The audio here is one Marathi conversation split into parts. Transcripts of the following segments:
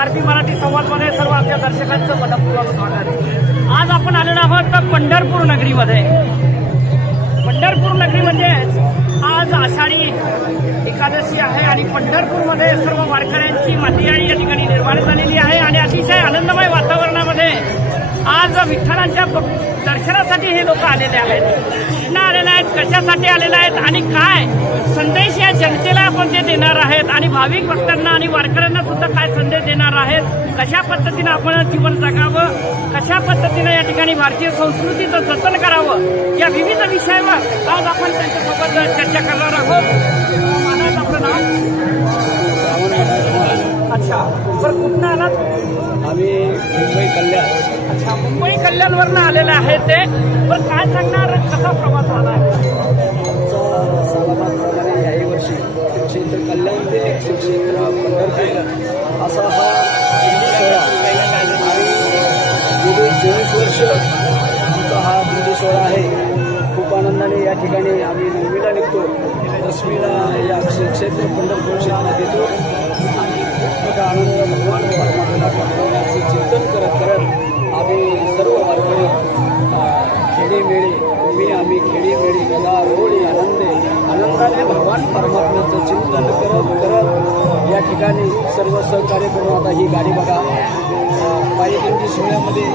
आरती मराठी संवादमध्ये सर्व आमच्या दर्शकांचं मनपूर्वक स्वागत। आज आपण आलेलो आहोत पंढरपूर नगरीमध्ये। पंढरपूर नगरी म्हणजेच आज आषाढी एकादशी आहे आणि पंढरपूरमध्ये सर्व वारकऱ्यांची मांदियाळी या ठिकाणी निर्माण झालेली आहे आणि अतिशय आनंदमय वातावरणामध्ये आज विठ्ठलांच्या दर्शनासाठी हे लोक आलेले आहेत। कुठं आलेले आहेत, कशासाठी आलेले आहेत आणि काय संदेश या जनतेला आपण ते देणार आहेत आणि भाविक भक्तांना आणि वारकऱ्यांना सुद्धा काय संदेश देणार आहेत, कशा पद्धतीने आपण जीवन जगावं, कशा पद्धतीने या ठिकाणी भारतीय संस्कृतीचं जतन करावं, या विविध विषयावर आज आपण त्यांच्यासोबत चर्चा करणार आहोत। महाराज आपलं नाव? अच्छा, बरं कुठनं आलात? आम्ही मुंबई कल्याण। अच्छा, मुंबई कल्याणवरनं आलेलं आहे ते। पण काय सांगणार, कसा प्रवास झाला आहे? आमचा सालाबादप्रमाणे याही वर्षी श्री क्षेत्र कल्याण ते श्री क्षेत्र पंढरपूर असा हा दिंडी सोहळा आणि गेली 24 वर्ष आमचा हा दिंडी सोहळा आहे। खूप आनंदाने या ठिकाणी आम्ही 9वीला निघतो, 10वीला या श्री क्षेत्र पंढरपूर क्षेत्रात येतो आणि खूप मोठा आनंद भगवान परमात्म्याला पाठवण्याचे चिंतन करत करत आम्ही सर्व वारकरी खेडीमेळी तुम्ही आम्ही खेडीमेळी गदा रोळी आनंदाने भगवान परमात्म्याचं चिंतन करत करत या ठिकाणी सर्व सहकार्य करून आता ही गाडी बघा पायी दिंडी सोहळ्यामध्ये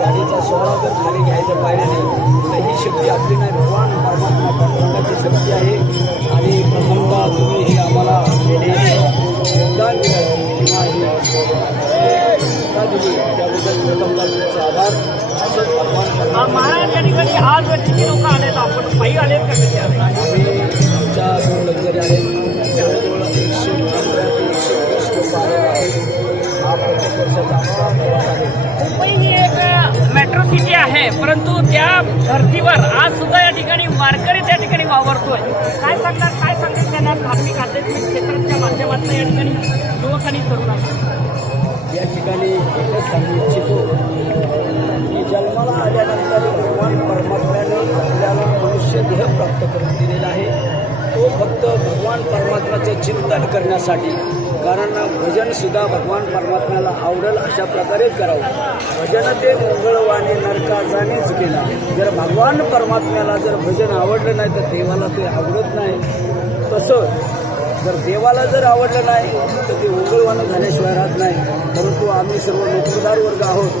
गाडीचा सोहळा जर खाली घ्यायचं पाहिजे तर ही शक्ती आपली नाही, भगवान परमात्मा पाठवण्याची शक्ती आहे। आणि प्रथमतः तुम्ही हे आम्हाला योगदान दिलं किंवा दिली त्याबद्दल प्रथमतः तुमचा आभार। असंच भगवान महाराज या ठिकाणी आज किती लोक आलेत, आपण पायी आलेत का कसे आले? आम्ही आमच्या 2 लक्झरी आहेत, जवळजवळ 115 ते 120 लोक आलेले आहेत। हा प्रत्येक वर्षाचा प्रवास आहे। मुंबई ही एक मेट्रो सिटी आहे, परंतु त्या धर्तीवर आज सुद्धा या ठिकाणी वारकरी त्या ठिकाणी वावरतोय। काय सांगणार, काय सांगतात त्यांना धार्मिक आध्यात्मिक क्षेत्राच्या माध्यमातून या ठिकाणी युवक आणि तरुणांना? या ठिकाणी एकच सांगू इच्छितो की जन्माला आल्यानंतर भगवान परमात्म्याने आपल्याला मनुष्य देह प्राप्त करून दिलेला आहे, तो फक्त भगवान परमात्म्याचं चिंतन करण्यासाठी। कारण भजनसुद्धा भगवान परमात्म्याला आवडेल अशा प्रकारेच करावं। भजन ते मंगळवाणी नरका जाणीच केला। जर भगवान परमात्म्याला जर भजन आवडलं नाही तर देवाला ते आवडत नाही। तसं जर देवाला जर आवडलं नाही तर ते मंगळवाणी झाल्याशिवाय राहत नाही। परंतु आम्ही सर्व नोकरदार वर्ग आहोत,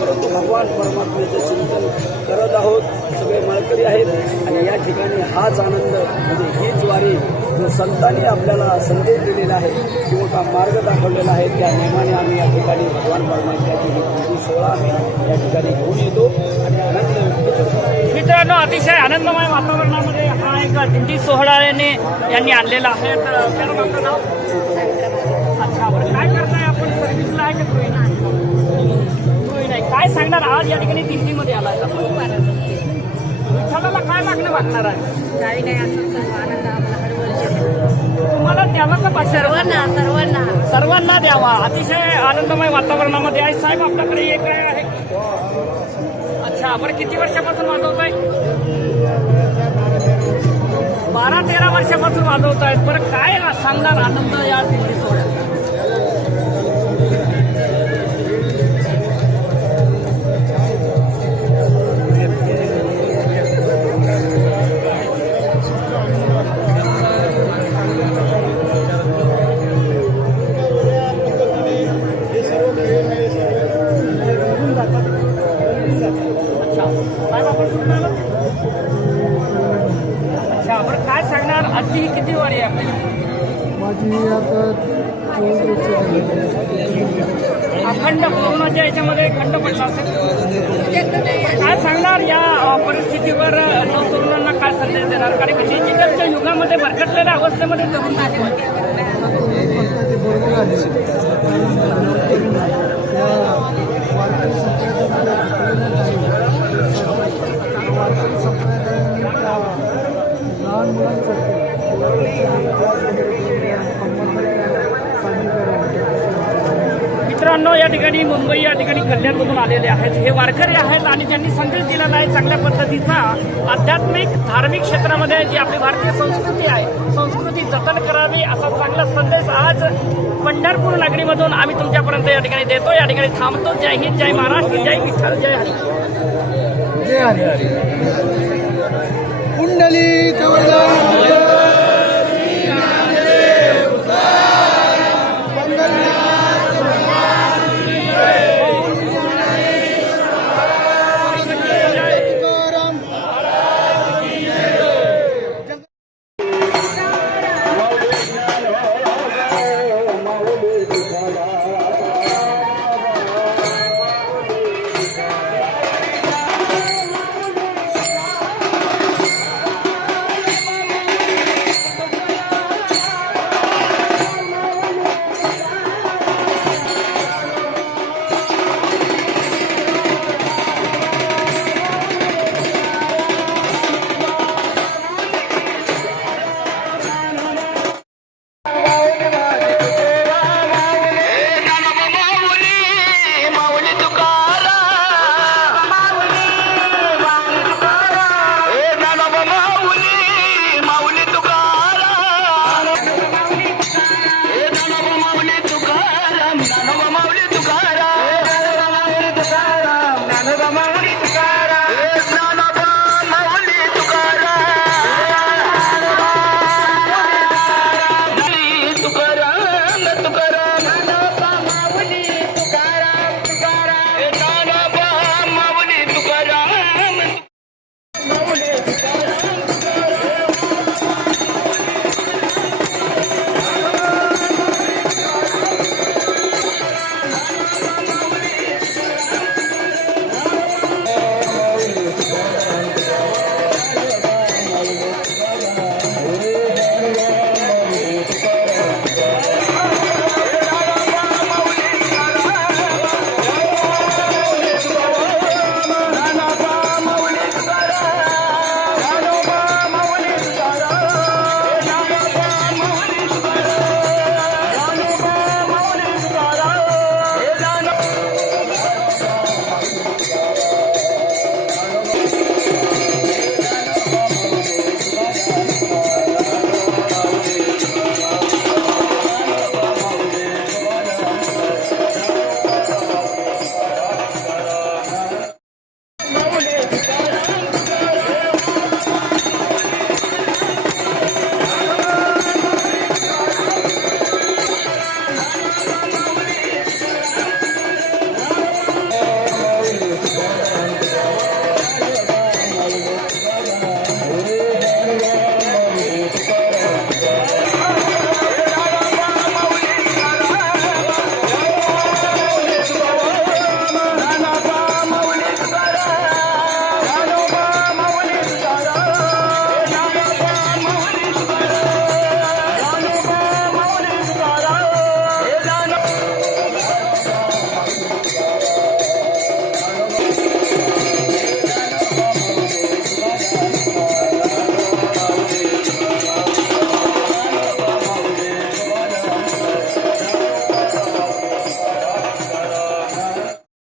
परंतु भगवान परमात्म्याचं चिंतन करत आहोत, सगळे माळकरी आहेत आणि या ठिकाणी हाच आनंद म्हणजे हीच वारी जो संतांनी आपल्याला संदेश दिलेला आहे किंवा का मार्ग दाखवलेला आहे त्या नेमाने आम्ही या ठिकाणी भगवान परमात्म्याची ही दिंडी सोहळा आम्ही या ठिकाणी घेऊन येतो आणि आनंद व्यक्त करतो। मित्रांनो, अतिशय आनंदमय वातावरणामध्ये हा एक दिंडी सोहळ्याने यांनी आणलेला आहे। तर मॅडम आपलं नाव? अच्छा, बरं काय करताय आपण? सर्व्हिसला आहे का? गृहिणी नाही। काय सांगणार, आज या ठिकाणी दिंडीमध्ये आला विठ्ठलाला काय मागणं मागणार आहे? काही नाही, असं सर्व आनंद आम्हाला हर वर्षी तुम्हाला द्यावा का? सर्वांना सर्वांना सर्वांना द्यावा। अतिशय आनंदमय वातावरणामध्ये आहे। साहेब आपल्याकडे एक काय आहे? अच्छा, बरं किती वर्षापासून वाजवत आहे? 12-13 वर्षापासून वाजवत आहेत। बरं काय सांगणार आनंद या दिंडी सोहळ्यात? अच्छा, बरं काय सांगणार, आजची किती वारी आहे आपली? माझी आता 24 वर्ष झाली। अखंड कोरोनाच्या याच्यामध्ये खंड पडला असेल, काय सांगणार या परिस्थितीवर? तरुणांना काय संदेश देणार? कारण डिजिटलच्या युगामध्ये भरकटलेल्या अवस्थेमध्ये तरुण ते बरोबर आले त्या वारकरी संप्रदायाने लहान मुलांसाठी मित्र मित्रांनो, या ठिकाणी मुंबई या ठिकाणी कल्याणमधून आलेले आहेत. हे वारकरी आहेत आणि त्यांनी संदेश दिलेला आहे चांगल्या पद्धतीचा. आध्यात्मिक धार्मिक क्षेत्रामध्ये जी आपली भारतीय संस्कृती आहे, संस्कृती जतन करावी असा चांगला संदेश आज पंढरपूर नगरीमधून आम्ही तुमच्यापर्यंत या ठिकाणी देतो. या ठिकाणी थांबतो. जय हिंद, जय महाराष्ट्र, जय विठ्ठल, जय हरी. जय हरी. कुंडली कवच